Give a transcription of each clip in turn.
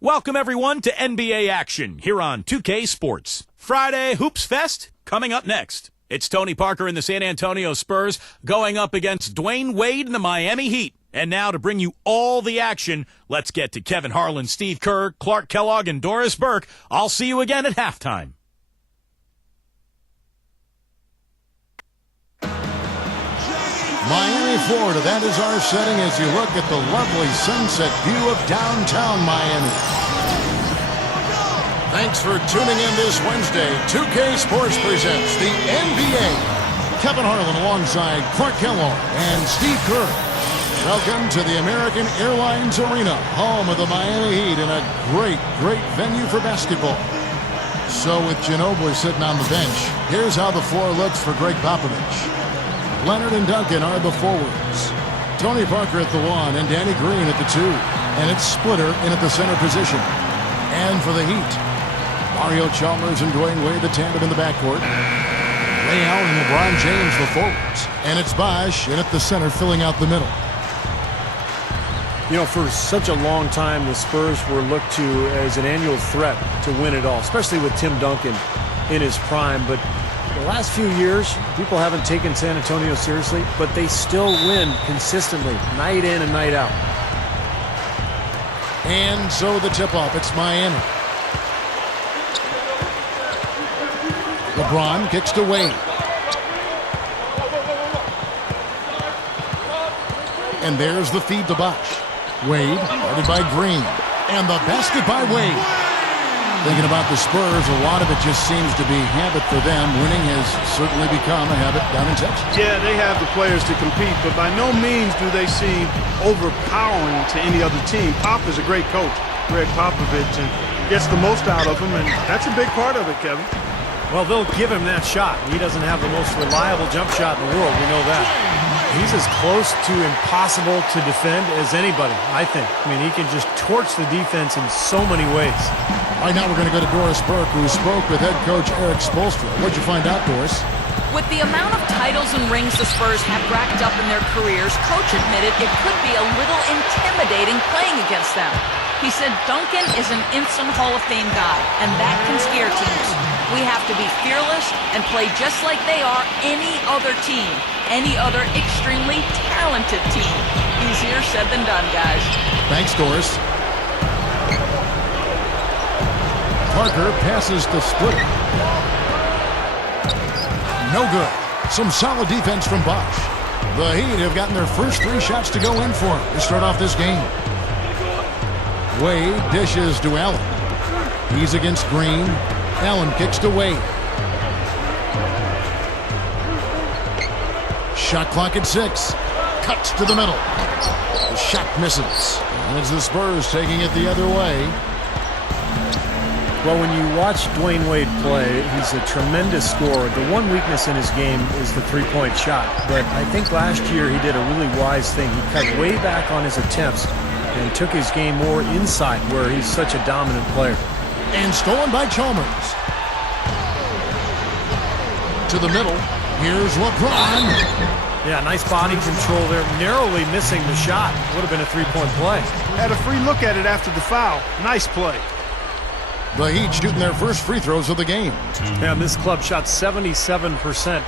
Welcome, everyone, to NBA action here on 2K Sports. Friday Hoops Fest coming up next. It's Tony Parker and the San Antonio Spurs going up against Dwayne Wade and the Miami Heat. And now to bring you all the action, let's get to Kevin Harlan, Steve Kerr, Clark Kellogg, and Doris Burke. I'll see you again at halftime. Miami, Florida, that is our setting as you look at the lovely sunset view of downtown Miami. Thanks for tuning in this Wednesday. 2K Sports presents the NBA. Kevin Harlan alongside Clark Kellogg and Steve Kerr. Welcome to the American Airlines Arena, home of the Miami Heat, and a great venue for basketball. So with Ginobili sitting on the bench, here's how the floor looks for Greg Popovich. Leonard and Duncan are the forwards. Tony Parker at the 1 and Danny Green at the 2. And it's Splitter in at the center position. And for the Heat, Mario Chalmers and Dwayne Wade, the tandem in the backcourt. Ray Allen and LeBron James, the forwards. And it's Bosh in at the center, filling out the middle. You know, for such a long time, the Spurs were looked to as an annual threat to win it all, especially with Tim Duncan in his prime. But the last few years, people haven't taken San Antonio seriously, but they still win consistently, night in and night out. And so the tip-off, it's Miami. LeBron kicks to Wade. And there's the feed to Bosh. Wade, guarded by Green. And the basket by Wade. Thinking about the Spurs, a lot of it just seems to be habit for them. Winning has certainly become a habit down in Texas. Yeah, they have the players to compete, but by no means do they seem overpowering to any other team. Pop is a great coach, Greg Popovich, and gets the most out of them, and that's a big part of it, Kevin. Well, they'll give him that shot. He doesn't have the most reliable jump shot in the world. We know that. He's as close to impossible to defend as anybody, I think. I mean, he can just torch the defense in so many ways. All right, now we're going to go to Doris Burke, who spoke with head coach Eric Spoelstra. What'd you find out, Doris? With the amount of titles and rings the Spurs have racked up in their careers, Coach admitted it could be a little intimidating playing against them. He said Duncan is an instant Hall of Fame guy, and that can scare teams. We have to be fearless and play just like they are any other team, any other extremely talented team. Easier said than done, guys. Thanks, Doris. Parker passes to Splitter. No good. Some solid defense from Bosh. The Heat have gotten their first 3 shots to go in for him to start off this game. Wade dishes to Allen. He's against Green. Allen kicks to Wade. Shot clock at 6. Cuts to the middle. The shot misses. And it's the Spurs taking it the other way. Well, when you watch Dwayne Wade play, he's a tremendous scorer. The one weakness in his game is the three-point shot. But I think last year he did a really wise thing. He cut way back on his attempts and took his game more inside, where he's such a dominant player. And stolen by Chalmers. To the middle. Here's LeBron. Yeah, nice body control there. Narrowly missing the shot. Would have been a three-point play. Had a free look at it after the foul. Nice play. The Heat shooting their first free throws of the game. Yeah, this club shot 77%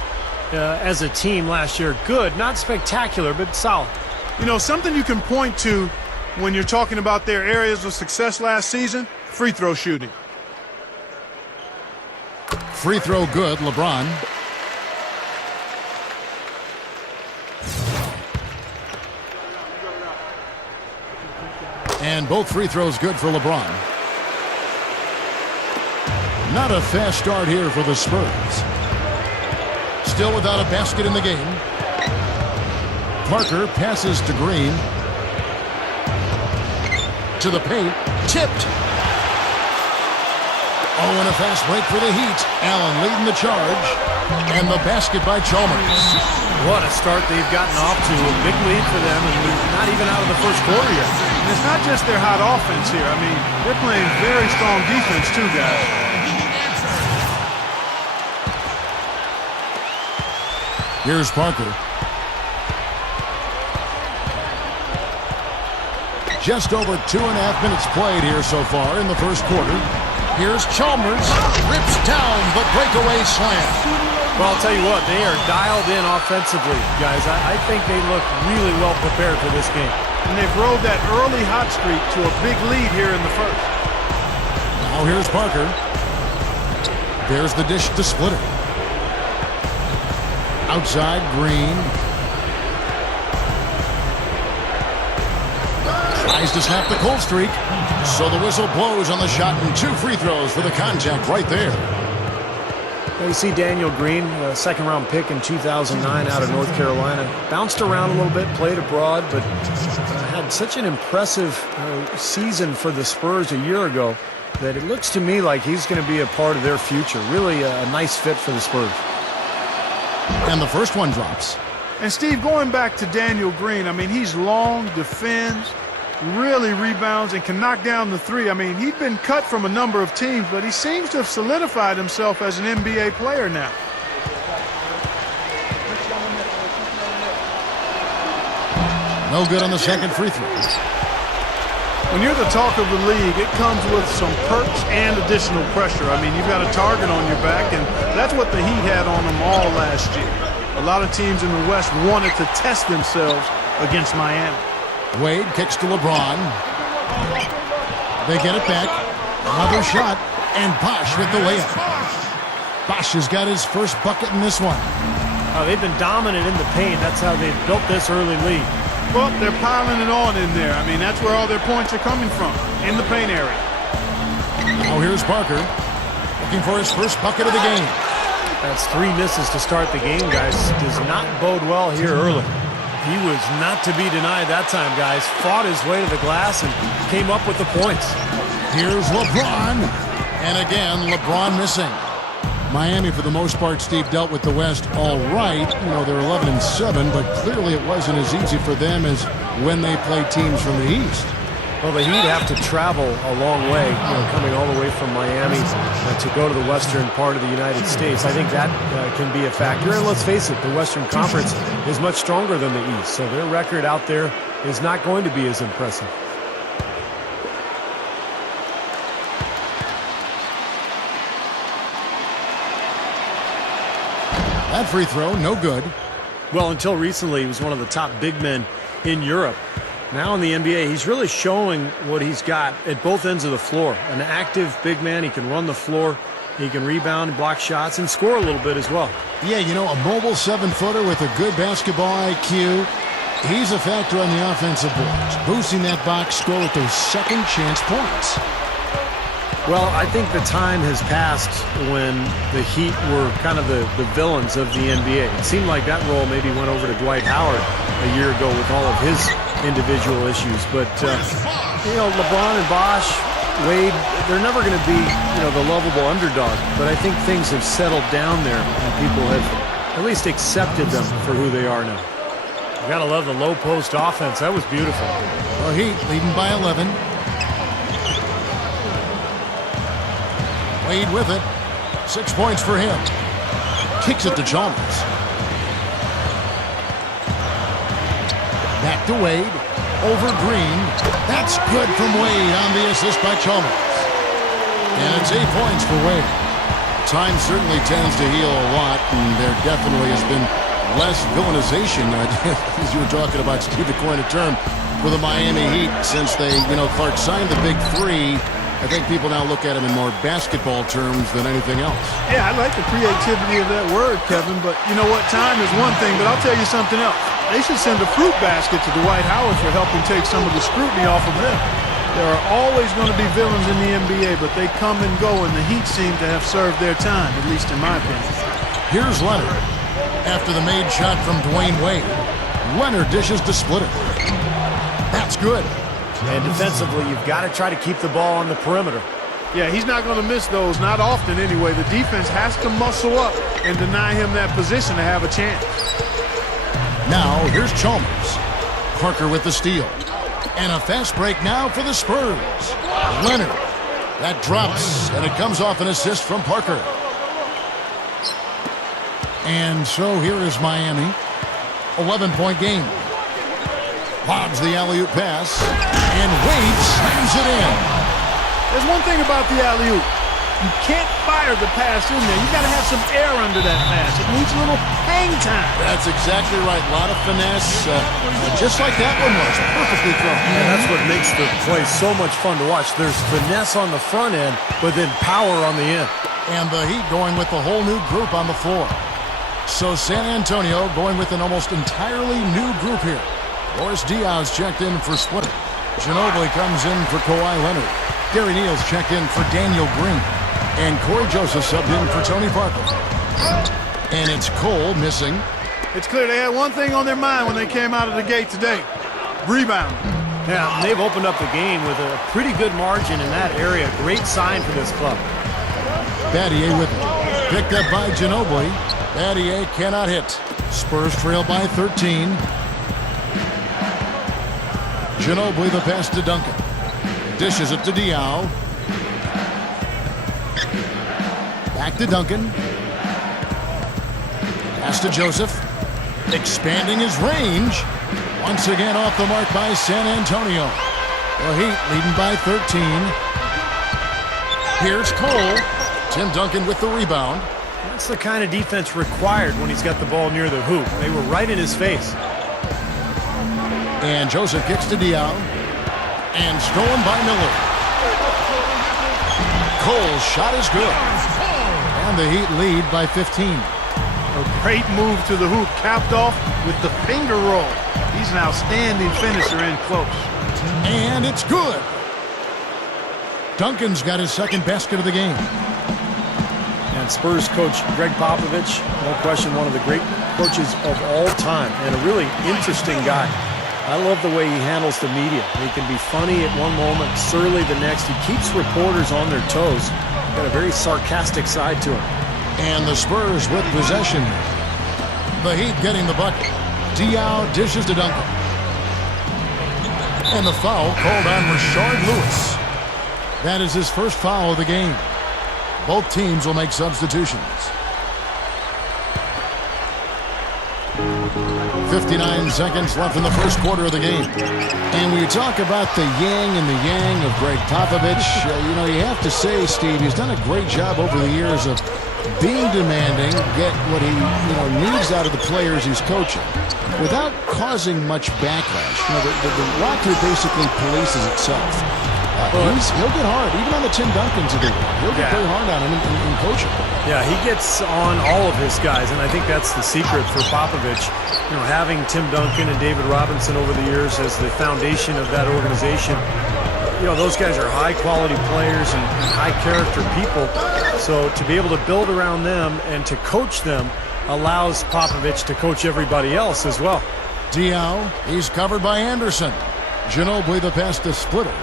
as a team last year. Good, not spectacular, but solid. You know, something you can point to when you're talking about their areas of success last season, free throw shooting. Free throw good, LeBron. And both free throws good for LeBron. Not a fast start here for the Spurs. Still without a basket in the game. Parker passes to Green. To the paint. Tipped. Oh, and a fast break for the Heat. Allen leading the charge. And the basket by Chalmers. What a start they've gotten off to. A big lead for them, and we're not even out of the first quarter yet. And it's not just their hot offense here. I mean, they're playing very strong defense too, guys. Here's Parker. Just over 2.5 minutes played here so far in the first quarter. Here's Chalmers. Rips down the breakaway slam. Well, I'll tell you what, they are dialed in offensively, guys. I think they look really well prepared for this game. And they've rode that early hot streak to a big lead here in the first. Now here's Parker. There's the dish to Splitter. Outside, Green. Tries to snap the cold streak. So the whistle blows on the shot and 2 free throws for the contact right there. You see Daniel Green, a second-round pick in 2009 out of North Carolina. Bounced around a little bit, played abroad, but had such an impressive season for the Spurs a year ago that it looks to me like he's going to be a part of their future. Really a nice fit for the Spurs. And the first one drops. And Steve, going back to Daniel Green, I mean, he's long, defends, really rebounds, and can knock down the three. I mean, he'd been cut from a number of teams, but he seems to have solidified himself as an NBA player now. No good on the second free throw. When you're the talk of the league, it comes with some perks and additional pressure. I mean, you've got a target on your back, and that's what the Heat had on them all last year. A lot of teams in the West wanted to test themselves against Miami. Wade kicks to LeBron. They get it back. Another shot. And Bosh with the layup. Bosh has got his first bucket in this one. Oh, they've been dominant in the paint. That's how they've built this early lead. Well, they're piling it on in there. I mean, that's where all their points are coming from, in the paint area. Now here's Parker. Looking for his first bucket of the game. That's 3 misses to start the game, guys. Does not bode well here early. He was not to be denied that time, guys. Fought his way to the glass and came up with the points. Here's LeBron. And again, LeBron missing. Miami, for the most part, Steve, dealt with the West all right. You know, they're 11-7, but clearly it wasn't as easy for them as when they played teams from the East. Well, the Heat have to travel a long way, coming all the way from Miami to go to the western part of the United States. I think that can be a factor. And let's face it, the Western Conference is much stronger than the East, so their record out there is not going to be as impressive. That free throw, no good. Well, until recently, he was one of the top big men in Europe. Now in the NBA, he's really showing what he's got at both ends of the floor. An active big man. He can run the floor. He can rebound, block shots, and score a little bit as well. Yeah, you know, a mobile 7-footer with a good basketball IQ. He's a factor on the offensive boards, boosting that box score with those second chance points. Well, I think the time has passed when the Heat were kind of the villains of the NBA. It seemed like that role maybe went over to Dwight Howard a year ago with all of his individual issues. But, LeBron and Bosh, Wade, they're never going to be, the lovable underdog. But I think things have settled down there, and people have at least accepted them for who they are now. You got to love the low post offense. That was beautiful. Well, Heat leading by 11. Wade with it. 6 points for him. Kicks it to Chalmers. Back to Wade. Over Green. That's good from Wade on the assist by Chalmers. And it's 8 points for Wade. Time certainly tends to heal a lot, and there definitely has been less villainization, as you were talking about, Steve, to coin a term, for the Miami Heat since they, Clark signed the big three. I think people now look at him in more basketball terms than anything else. Yeah, I like the creativity of that word, Kevin, but you know what? Time is one thing, but I'll tell you something else. They should send a fruit basket to Dwight Howard for helping take some of the scrutiny off of them. There are always going to be villains in the NBA, but they come and go, and the Heat seem to have served their time, at least in my opinion. Here's Leonard. After the made shot from Dwayne Wade, Leonard dishes to Splitter. That's good. And defensively, you've got to try to keep the ball on the perimeter. Yeah, he's not going to miss those, not often anyway. The defense has to muscle up and deny him that position to have a chance. Now, here's Chalmers. Parker with the steal. And a fast break now for the Spurs. Leonard. That drops, and it comes off an assist from Parker. And so here is Miami. 11-point game. Lobs the alley-oop pass, and Wade slams it in. There's one thing about the alley-oop. You can't fire the pass in there. You got to have some air under that pass. It needs a little hang time. That's exactly right. A lot of finesse, just like that one was. Perfectly thrown. And that's what makes the play so much fun to watch. There's finesse on the front end, but then power on the end. And the Heat going with a whole new group on the floor. So San Antonio going with an almost entirely new group here. Boris Diaw's checked in for Splitter. Ginobili comes in for Kawhi Leonard. Gary Neal's checked in for Daniel Green. And Corey Joseph subbed in for Tony Parker. And it's Cole missing. It's clear they had one thing on their mind when they came out of the gate today. Rebound. Yeah, and they've opened up the game with a pretty good margin in that area. Great sign for this club. Battier with it. Picked up by Ginobili. Battier cannot hit. Spurs trail by 13. Ginobili the pass to Duncan. Dishes it to Diaw. Back to Duncan. Pass to Joseph. Expanding his range. Once again off the mark by San Antonio. The Heat leading by 13. Here's Cole. Tim Duncan with the rebound. That's the kind of defense required when he's got the ball near the hoop. They were right in his face. And Joseph kicks to Diaw. And stolen by Miller. Cole's shot is good. And the Heat lead by 15. A great move to the hoop, capped off with the finger roll. He's an outstanding finisher in close. And it's good. Duncan's got his second basket of the game. And Spurs coach Greg Popovich, no question, one of the great coaches of all time, and a really interesting guy. I love the way he handles the media. He can be funny at one moment, surly the next. He keeps reporters on their toes. Got a very sarcastic side to him. And the Spurs with possession. The Heat getting the bucket. Diaw dishes to Duncan. And the foul called on Rashard Lewis. That is his first foul of the game. Both teams will make substitutions. 59 seconds left in the first quarter of the game. And when you talk about the yin and the yang of Greg Popovich, you have to say, Steve, he's done a great job over the years of being demanding, get what he needs out of the players he's coaching, without causing much backlash. The roster basically polices itself. He'll get hard, even on the Tim Duncans of the world. He'll get very hard on him in coaching. Yeah, he gets on all of his guys, and I think that's the secret for Popovich. Having Tim Duncan and David Robinson over the years as the foundation of that organization. Those guys are high-quality players and high-character people. So to be able to build around them and to coach them allows Popovich to coach everybody else as well. Diaw, he's covered by Anderson. Ginobili the pass to Splitter.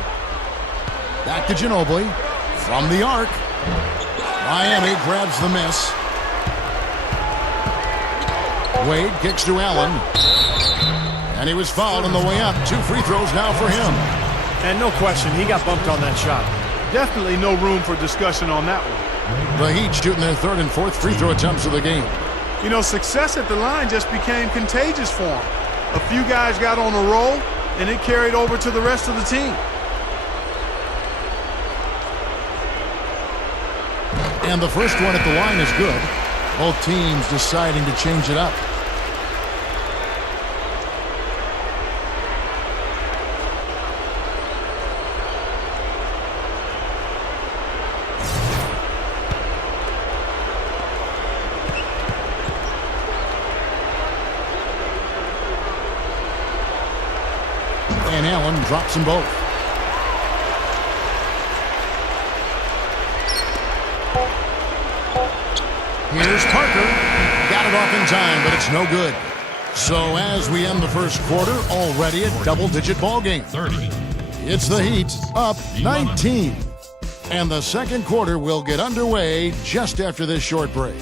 Back to Ginobili from the arc. Miami grabs the miss. Wade kicks to Allen. And he was fouled on the way up. 2 free throws now for him. And no question, he got bumped on that shot. Definitely no room for discussion on that one. The Heat shooting their third and fourth free throw attempts of the game. Success at the line just became contagious for him. A few guys got on a roll, and it carried over to the rest of the team. And the first one at the line is good. Both teams deciding to change it up. And Allen drops them both. Here's Parker. Got it off in time, but it's no good. So as we end the first quarter, already a double-digit ball game. 30. It's the Heat up 19. And the second quarter will get underway just after this short break.